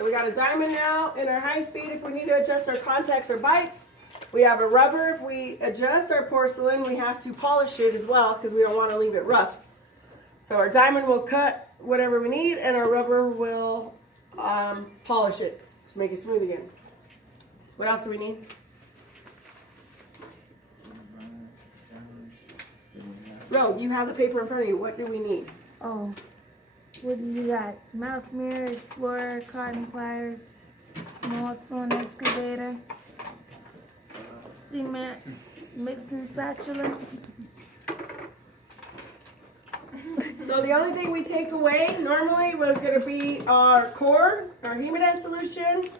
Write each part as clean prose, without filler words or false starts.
So we got a diamond now in our high speed if we need to adjust our contacts or bites. We have a rubber. If we adjust our porcelain, we have to polish it as well because we don't want to leave it rough. So our diamond will cut whatever we need, and our rubber will polish it to make it smooth again. What else do we need? Ro, you have the paper in front of you. What do we need? Oh, what do you got? Mouth mirror, explorer, cotton pliers, small spoon excavator, cement mixing spatula. So the only thing we take away normally was going to be our cord, our hemodynamic solution,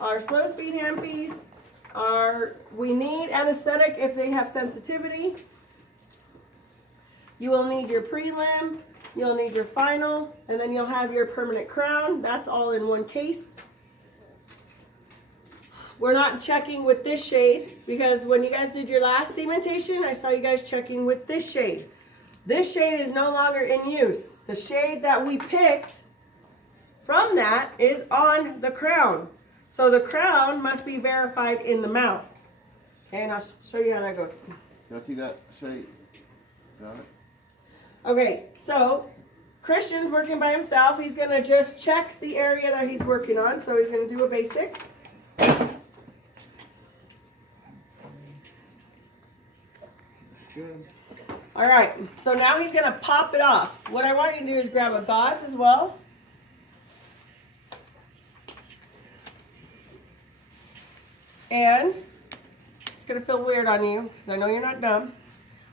our slow speed handpiece, we need anesthetic if they have sensitivity. You will need your prelim, you'll need your final, and then you'll have your permanent crown. That's all in one case. We're not checking with this shade because when you guys did your last cementation, I saw you guys checking with this shade. This shade is no longer in use. The shade that we picked from that is on the crown. So the crown must be verified in the mouth. Okay, and I'll show you how that goes. Y'all see that shade? Got it? Okay, so Christian's working by himself. He's going to just check the area that he's working on. So he's going to do a basic. Good. All right, so now he's going to pop it off. What I want you to do is grab a gauze as well. And it's going to feel weird on you because I know you're not dumb.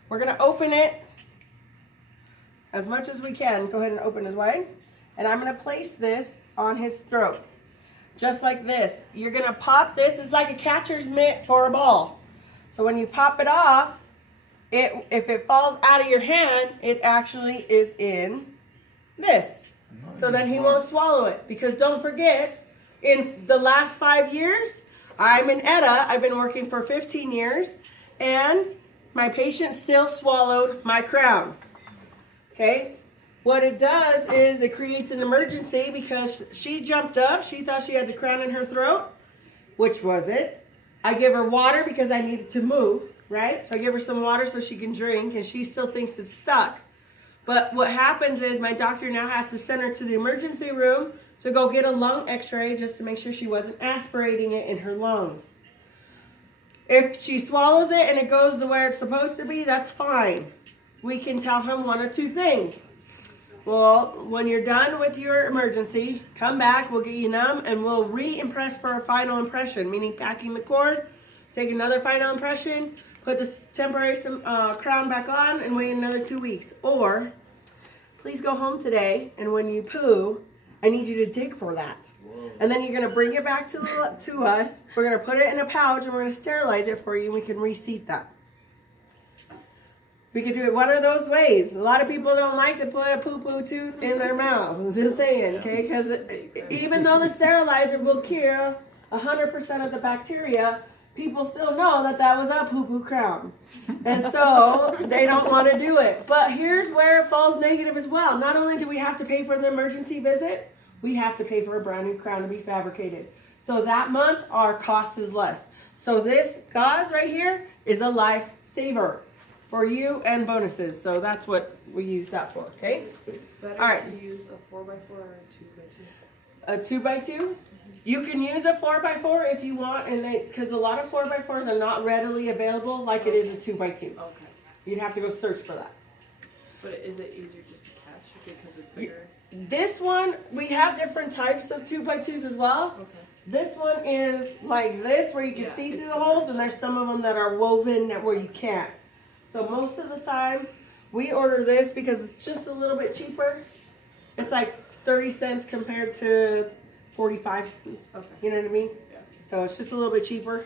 We're going to open it as much as we can. Go ahead and open as wide. And I'm going to place this on his throat. Just like this. You're going to pop this. It's like a catcher's mitt for a ball. So when you pop it off, if it falls out of your hand, it actually is in this. So then he won't swallow it. Because don't forget, in the last 5 years, I'm in Edda. I've been working for 15 years. And my patient still swallowed my crown. Okay? What it does is it creates an emergency because she jumped up. She thought she had the crown in her throat, which wasn't. I give her water because I needed to move, right? So I give her some water so she can drink, and she still thinks it's stuck. But what happens is my doctor now has to send her to the emergency room to go get a lung x-ray just to make sure she wasn't aspirating it in her lungs. If she swallows it and it goes the way it's supposed to be, that's fine. We can tell him one or two things. Well, when you're done with your emergency, come back, we'll get you numb, and we'll re-impress for a final impression, meaning packing the cord, take another final impression, put this temporary crown back on, and wait another 2 weeks. Or, please go home today, and when you poo, I need you to dig for that. And then you're going to bring it back to us. We're going to put it in a pouch, and we're going to sterilize it for you, and we can reseat that. We could do it one of those ways. A lot of people don't like to put a poo-poo tooth in their mouth. Just saying, okay? Because even though the sterilizer will cure 100% of the bacteria, people still know that that was a poo-poo crown. And so they don't want to do it. But here's where it falls negative as well. Not only do we have to pay for the emergency visit, we have to pay for a brand new crown to be fabricated. So that month, our cost is less. So this gauze right here is a lifesaver for you and bonuses. So that's what we use that for, okay? Better All right. to use a 4x4 or a 2x2? A 2x2? You can use a 4x4 if you want, and because a lot of 4x4s are not readily available like it is a 2x2. Okay. You'd have to go search for that. But is it easier just to catch because it's bigger? This one, we have different types of 2x2s as well. Okay. This one is like this, where you can see through the holes, and there's some of them that are woven where you can't. So most of the time, we order this because it's just a little bit cheaper. It's like 30 cents compared to 45 cents. Okay. You know what I mean? Yeah. So it's just a little bit cheaper.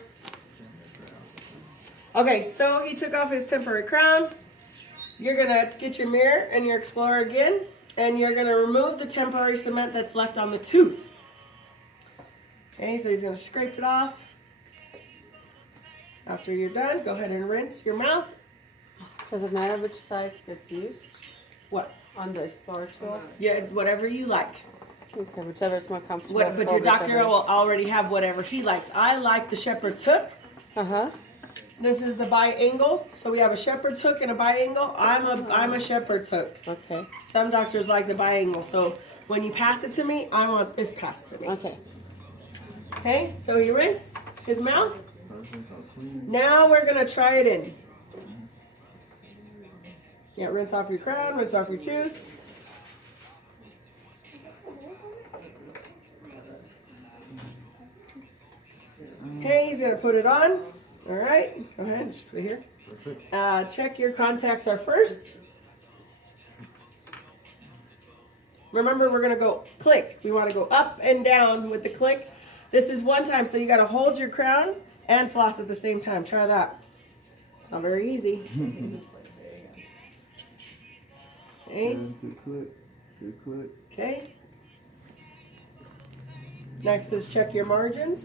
Okay, so he took off his temporary crown. You're going to get your mirror and your explorer again, and you're going to remove the temporary cement that's left on the tooth. Okay, so he's going to scrape it off. After you're done, go ahead and rinse your mouth. Does it matter which side gets used What? on the explorer tool? Yeah, whatever you like. Okay, whichever's more comfortable. But your doctor will already have whatever he likes. I like the shepherd's hook. Uh-huh. This is the bi-angle. So we have a shepherd's hook and a bi-angle. I'm a shepherd's hook. Okay. Some doctors like the bi-angle. So when you pass it to me, I want this passed to me. Okay. Okay, so he rinse his mouth. Now we're gonna try it in. Yeah, rinse off your crown, rinse off your tooth. Okay, he's gonna put it on. All right, go ahead, just put it here. Check your contacts are first. Remember, we're gonna go click. We wanna go up and down with the click. This is one time, so you gotta hold your crown and floss at the same time. Try that. It's not very easy. Okay. Good click. Good click. Okay. Next is check your margins.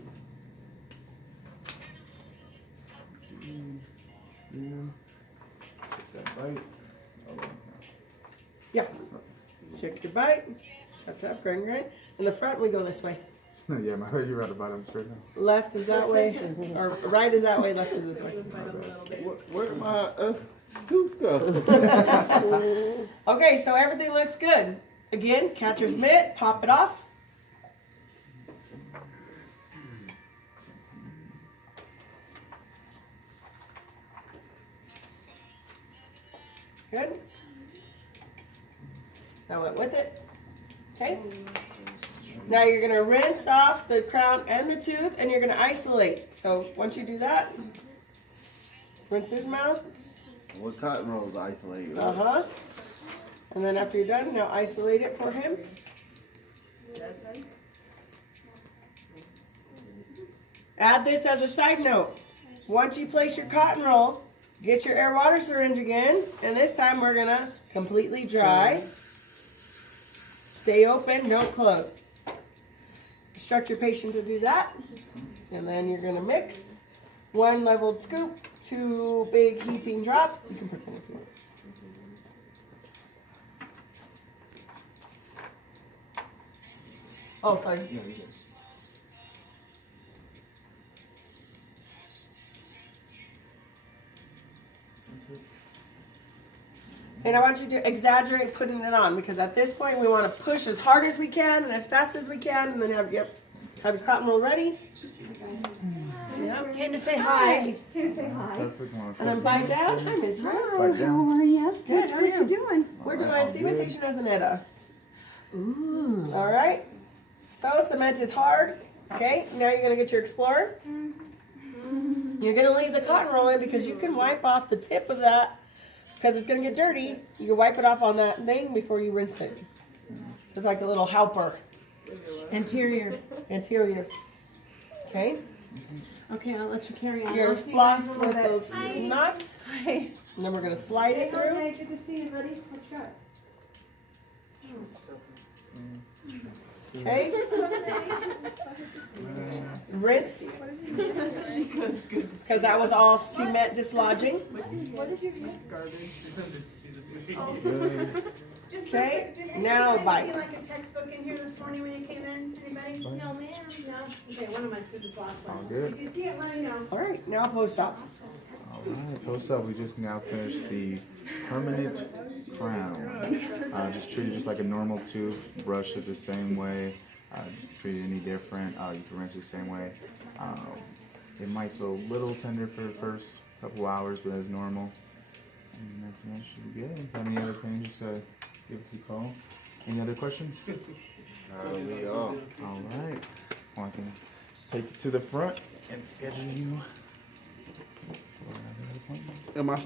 Take that bite. Yeah. Check your bite. Tap, tap, grind, grind. In the front, we go this way. Yeah, you're right about it straight now. Left is that way, or right is that way, left is this way. Where my scoop go? Okay, so everything looks good. Again, catcher's mitt, pop it off. Good. That went with it. Okay. Now you're going to rinse off the crown and the tooth, and you're going to isolate. So once you do that, rinse his mouth. What cotton rolls isolate? Right? Uh-huh. And then after you're done, now isolate it for him. Add this as a side note. Once you place your cotton roll, get your air water syringe again, and this time we're going to completely dry. Stay open, don't close. Instruct your patient to do that. And then you're going to mix 1 leveled scoop, 2 big heaping drops. You can pretend if you want. Oh, sorry. And I want you to exaggerate putting it on, because at this point we want to push as hard as we can and as fast as we can, and then have your cotton roll ready. Yep. Came to say hi. Perfect one. And then bite down. Hi, Miss Rose. Bite down. How are you? Good, how are you? doing? We're doing cementation as an Edda. Ooh. All right. So cement is hard. Okay. Now you're gonna get your Explorer. You're gonna leave the cotton roll in because you can wipe off the tip of that because it's gonna get dirty. You can wipe it off on that thing before you rinse it. So it's like a little helper. Anterior. Anterior. Okay. Okay, I'll let you carry on. Your I'll see you floss guys in a with little bit. those nuts. Hi. And then we're gonna slide it through. Good to see you, buddy. What you got? Okay. Rinse. Because that was all cement dislodging. What did you get? Good. Okay, now bite. Like a textbook in here this morning when you came in? Anybody? No, ma'am. No? Okay, one of my students lost one. All good. If you see it, let me know. All right, now post up. Alright, post up, we just now finished the permanent crown. Just treat it just like a normal tooth, brush it the same way, treat it any different, you can rinse it the same way. It might feel a little tender for the first couple hours, but as normal. And that should be good. If you have any other pain, just give us a call. Any other questions? We are. Alright, well, I can take you to the front and schedule you for another appointment. Am I